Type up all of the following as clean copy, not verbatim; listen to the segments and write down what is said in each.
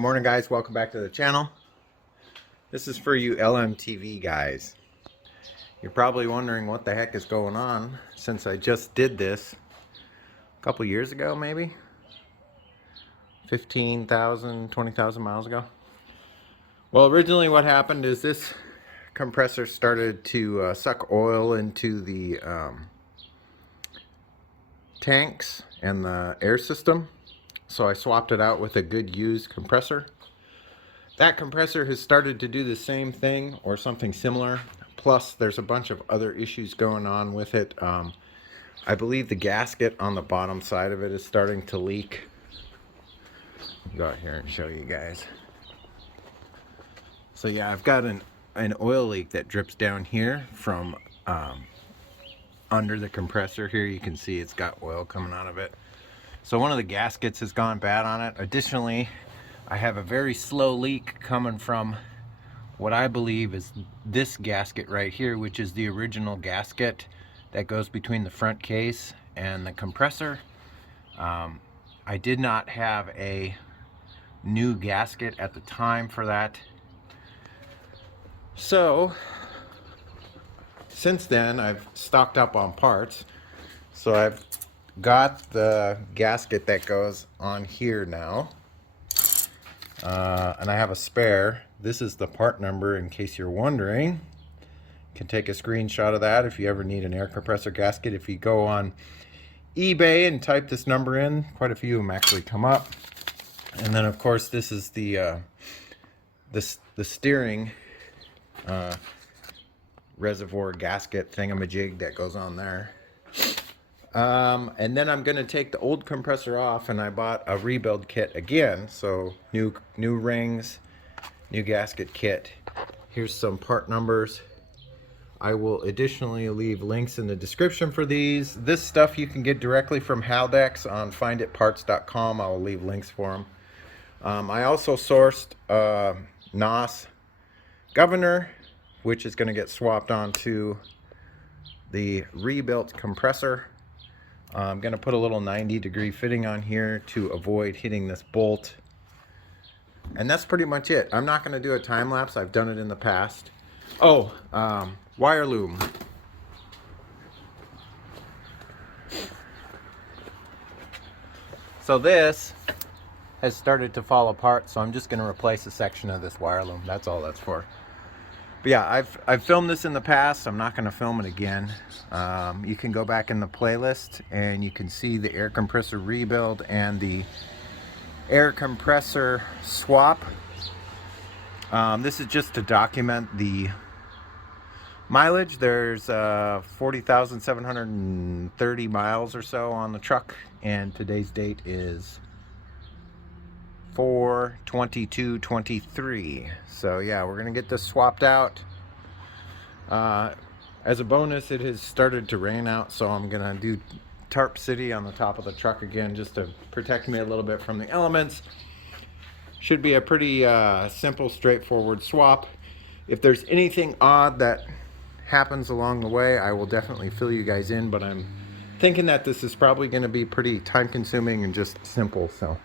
Good morning, guys. Welcome back to the channel. This is for you LMTV guys. You're probably wondering what the heck is going on since I just did this a couple years ago, maybe 15,000, 20,000 miles ago. Well, originally what happened is this compressor started to suck oil into the tanks and the air system. So I swapped it out with a good used compressor. That compressor has started to do the same thing or something similar. Plus, there's a bunch of other issues going on with it. I believe the gasket on the bottom side of it is starting to leak. I'll go out here and show you guys. So yeah, I've got an oil leak that drips down here from under the compressor here. You can see it's got oil coming out of it. So one of the gaskets has gone bad on it. Additionally, I have a very slow leak coming from what I believe is this gasket right here, which is the original gasket that goes between the front case and the compressor. I did not have a new gasket at the time for that. So since then I've stocked up on parts. So I've got the gasket that goes on here now. And I have a spare. This is the part number in case you're wondering. You can take a screenshot of that if you ever need an air compressor gasket. If you go on eBay and type this number in, quite a few of them actually come up. And then of course this is the steering reservoir gasket thingamajig that goes on there. And then I'm going to take the old compressor off, and I bought a rebuild kit again. So new rings, new gasket kit. Here's some part numbers. I will additionally leave links in the description for these. This stuff you can get directly from Haldex on finditparts.com. I'll leave links for them. I also sourced a NOS governor, which is going to get swapped onto the rebuilt compressor. I'm going to put a little 90-degree fitting on here to avoid hitting this bolt. And that's pretty much it. I'm not going to do a time lapse. I've done it in the past. Oh, wire loom. So this has started to fall apart, so I'm just going to replace a section of this wire loom. That's all that's for. But yeah, I've filmed this in the past. I'm not going to film it again. You can go back in the playlist and you can see the air compressor rebuild and the air compressor swap. This is just to document the mileage. There's 40,730 miles or so on the truck, and today's date is 4/22/23. So yeah, we're gonna get this swapped out. As a bonus, it has started to rain out, so I'm gonna do tarp city on the top of the truck again, just to protect me a little bit from the elements. Should be a pretty simple, straightforward swap. If there's anything odd that happens along the way, I will definitely fill you guys in, but I'm thinking that this is probably going to be pretty time consuming and just simple. So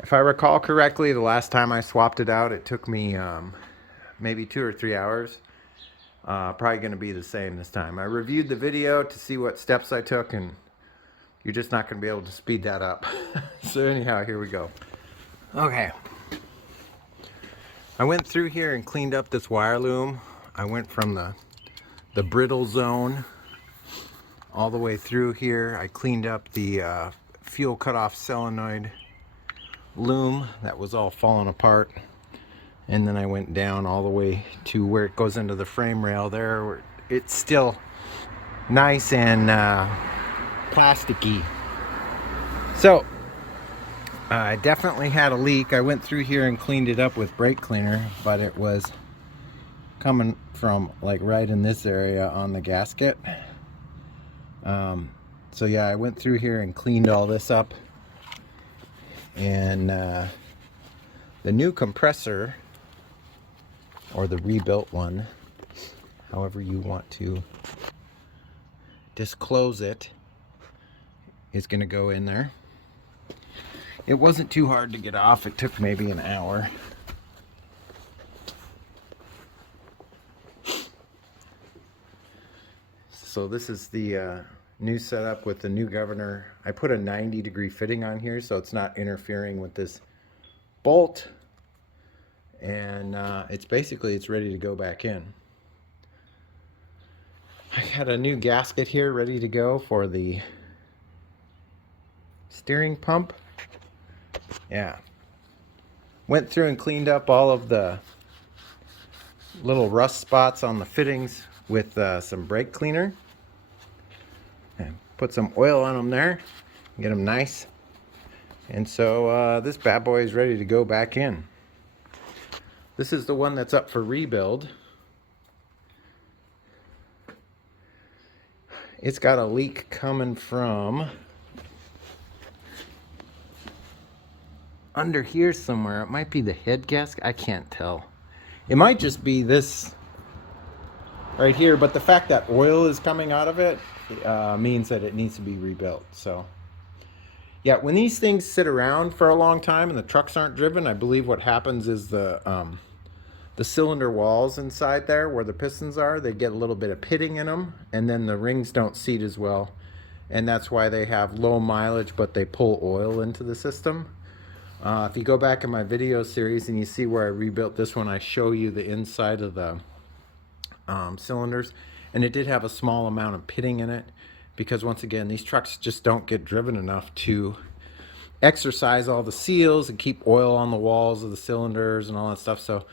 if I recall correctly, the last time I swapped it out, it took me maybe 2 or 3 hours. Probably going to be the same this time. I reviewed the video to see what steps I took, and you're just not going to be able to speed that up. So anyhow, here we go. Okay. I went through here and cleaned up this wire loom. I went from the brittle zone all the way through here. I cleaned up the fuel cutoff solenoid loom that was all falling apart, and then I went down all the way to where it goes into the frame rail there, where it's still nice and plasticky. So I definitely had a leak. I went through here and cleaned it up with brake cleaner, but it was coming from like right in this area on the gasket. So yeah, I went through here and cleaned all this up. And the new compressor, or the rebuilt one, however you want to disclose it, is going to go in there. It wasn't too hard to get off. It took maybe an hour. So this is the new setup with the new governor. I put a 90-degree fitting on here so it's not interfering with this bolt. And it's ready to go back in. I had a new gasket here ready to go for the steering pump. Yeah. Went through and cleaned up all of the little rust spots on the fittings with some brake cleaner. And put some oil on them there. Get them nice. And so this bad boy is ready to go back in. This is the one that's up for rebuild. It's got a leak coming from under here somewhere. It might be the head gasket. I can't tell. It might just be this right here, but the fact that oil is coming out of it means that it needs to be rebuilt. So yeah, when these things sit around for a long time and the trucks aren't driven, I believe what happens is the cylinder walls inside there where the pistons are, they get a little bit of pitting in them, and then the rings don't seat as well, and that's why they have low mileage, but they pull oil into the system. If you go back in my video series and you see where I rebuilt this one, I show you the inside of the cylinders, and it did have a small amount of pitting in it because, once again, these trucks just don't get driven enough to exercise all the seals and keep oil on the walls of the cylinders and all that stuff. So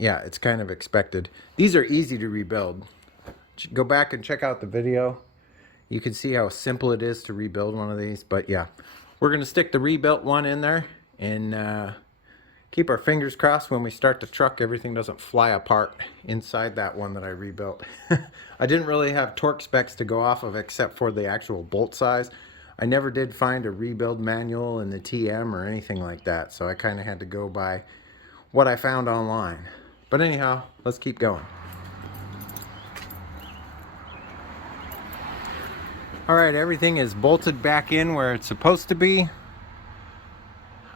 yeah, it's kind of expected. These are easy to rebuild. Go back and check out the video. You can see how simple it is to rebuild one of these. But yeah, we're going to stick the rebuilt one in there and keep our fingers crossed when we start the truck everything doesn't fly apart inside that one that I rebuilt. I didn't really have torque specs to go off of except for the actual bolt size. I never did find a rebuild manual in the TM or anything like that, so I kind of had to go by what I found online. But anyhow, let's keep going. Alright, everything is bolted back in where it's supposed to be.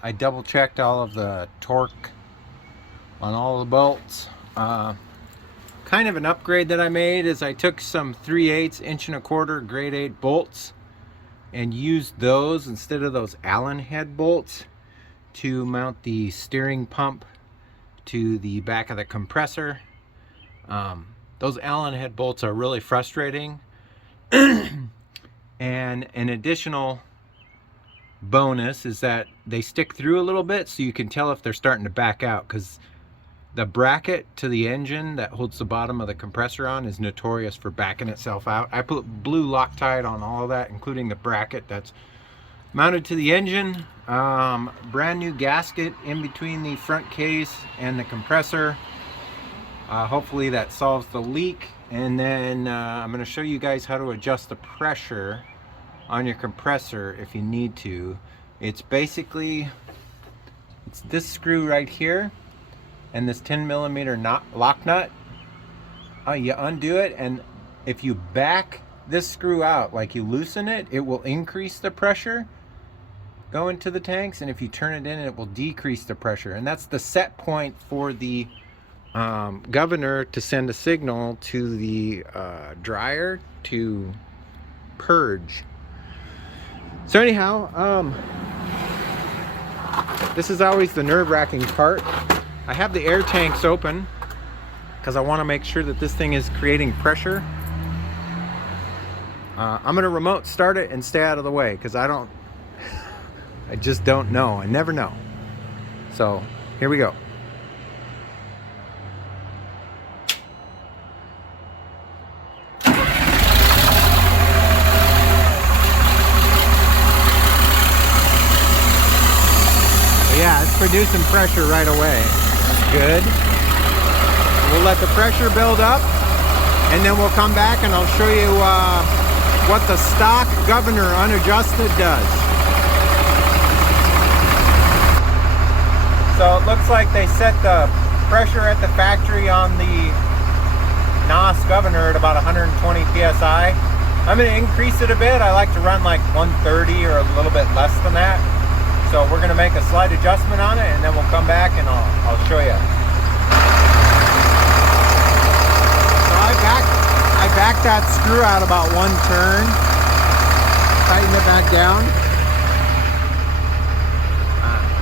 I double checked all of the torque on all the bolts. Kind of an upgrade that I made is I took some 3/8 1.25" grade 8 bolts and used those instead of those Allen head bolts to mount the steering pump to the back of the compressor. Those Allen head bolts are really frustrating. And an additional bonus is that they stick through a little bit, so you can tell if they're starting to back out, because the bracket to the engine that holds the bottom of the compressor on is notorious for backing itself out. I put blue Loctite on all of that, including the bracket that's mounted to the engine. Brand new gasket in between the front case and the compressor. Hopefully that solves the leak. And then I'm going to show you guys how to adjust the pressure on your compressor if you need to. It's basically, it's this screw right here and this 10mm lock nut. You undo it, and if you back this screw out, like you loosen it, it will increase the pressure going to the tanks, and if you turn it in, it will decrease the pressure. And that's the set point for the governor to send a signal to the dryer to purge. So anyhow, this is always the nerve-wracking part. I have the air tanks open because I want to make sure that this thing is creating pressure. I'm going to remote start it and stay out of the way because I just don't know. I never know. So here we go. Yeah, it's producing pressure right away. That's good. We'll let the pressure build up, and then we'll come back and I'll show you what the stock governor unadjusted does. So it looks like they set the pressure at the factory on the NOS governor at about 120 psi. I'm going to increase it a bit. I like to run like 130 or a little bit less than that. So we're gonna make a slight adjustment on it, and then we'll come back and I'll show you. So I backed that screw out about 1 turn, tighten it back down.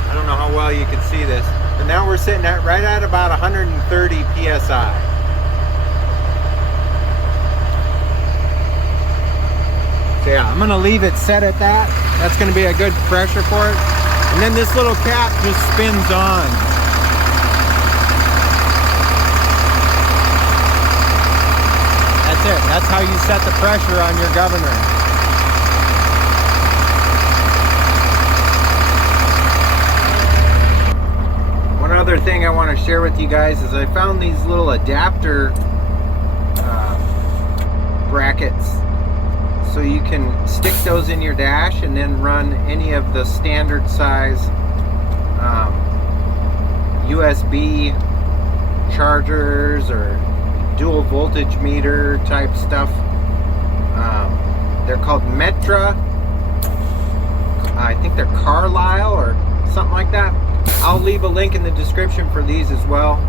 I don't know how well you can see this, but now we're sitting at right at about 130 psi. So yeah, I'm gonna leave it set at that. That's gonna be a good pressure for it. And then this little cap just spins on. That's it. That's how you set the pressure on your governor. One other thing I want to share with you guys is I found these little adapter brackets. So you can stick those in your dash and then run any of the standard size USB chargers or dual voltage meter type stuff. They're called Metra. I think they're Carlisle or something like that. I'll leave a link in the description for these as well.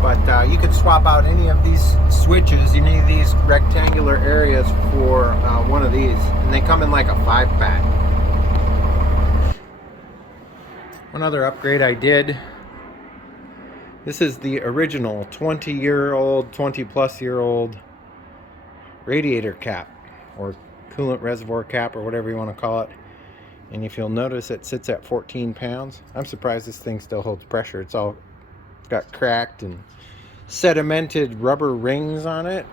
But you could swap out any of these switches, any of these rectangular areas for one of these, and they come in like a 5-pack. One other upgrade I did, this is the original 20-year-old, 20-plus-year-old radiator cap, or coolant reservoir cap, or whatever you want to call it. And if you'll notice, it sits at 14 pounds. I'm surprised this thing still holds pressure. It's all got cracked and sedimented rubber rings on it.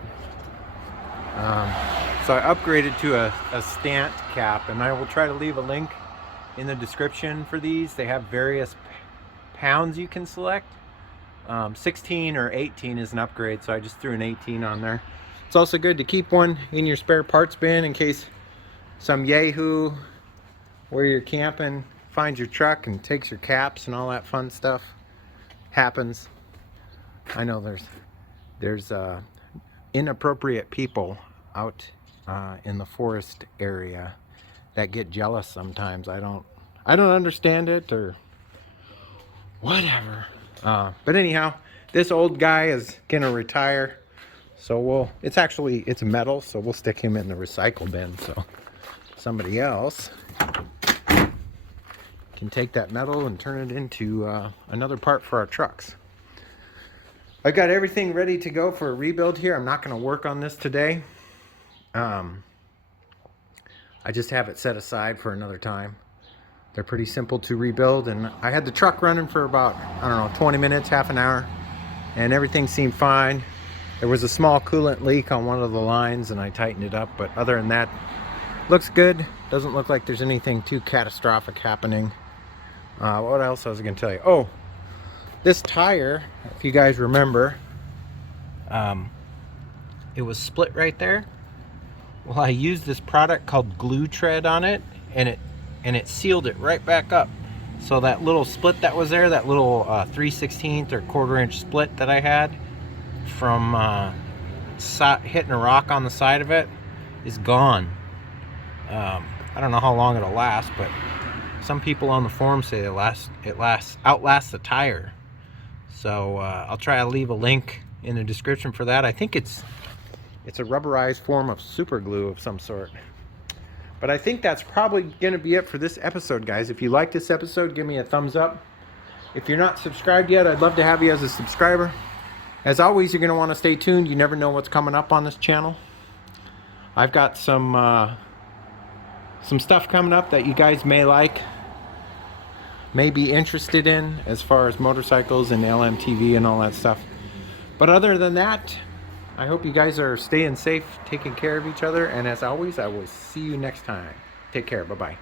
So I upgraded to a stant cap, and I will try to leave a link in the description for these. They have various pounds you can select. 16 or 18 is an upgrade, so I just threw an 18 on there. It's also good to keep one in your spare parts bin in case some yahoo where you're camping finds your truck and takes your caps and all that fun stuff. Happens. I know there's inappropriate people out in the forest area that get jealous sometimes. I don't understand it or whatever. But anyhow, this old guy is gonna retire, so it's metal, so we'll stick him in the recycle bin so somebody else can take that metal and turn it into another part for our trucks. I've got everything ready to go for a rebuild here. I'm not going to work on this today. I just have it set aside for another time. They're pretty simple to rebuild, and I had the truck running for about, I don't know, 20 minutes, half an hour, and everything seemed fine. There was a small coolant leak on one of the lines, and I tightened it up, but other than that, looks good. Doesn't look like there's anything too catastrophic happening. What else I was going to tell you? Oh, this tire, if you guys remember, it was split right there. Well, I used this product called Glue Tread on it, and it sealed it right back up. So that little split that was there, that little 3/16 or 1/4 inch split that I had from hitting a rock on the side of it, is gone. I don't know how long it'll last, but some people on the forum say it outlasts the tire. So I'll try to leave a link in the description for that. I think it's a rubberized form of super glue of some sort. But I think that's probably going to be it for this episode, guys. If you like this episode, give me a thumbs up. If you're not subscribed yet, I'd love to have you as a subscriber. As always, you're going to want to stay tuned. You never know what's coming up on this channel. I've got some stuff coming up that you guys may like, may be interested in, as far as motorcycles and LMTV and all that stuff. But other than that, I hope you guys are staying safe, taking care of each other, and as always, I will see you next time. Take care. Bye-bye.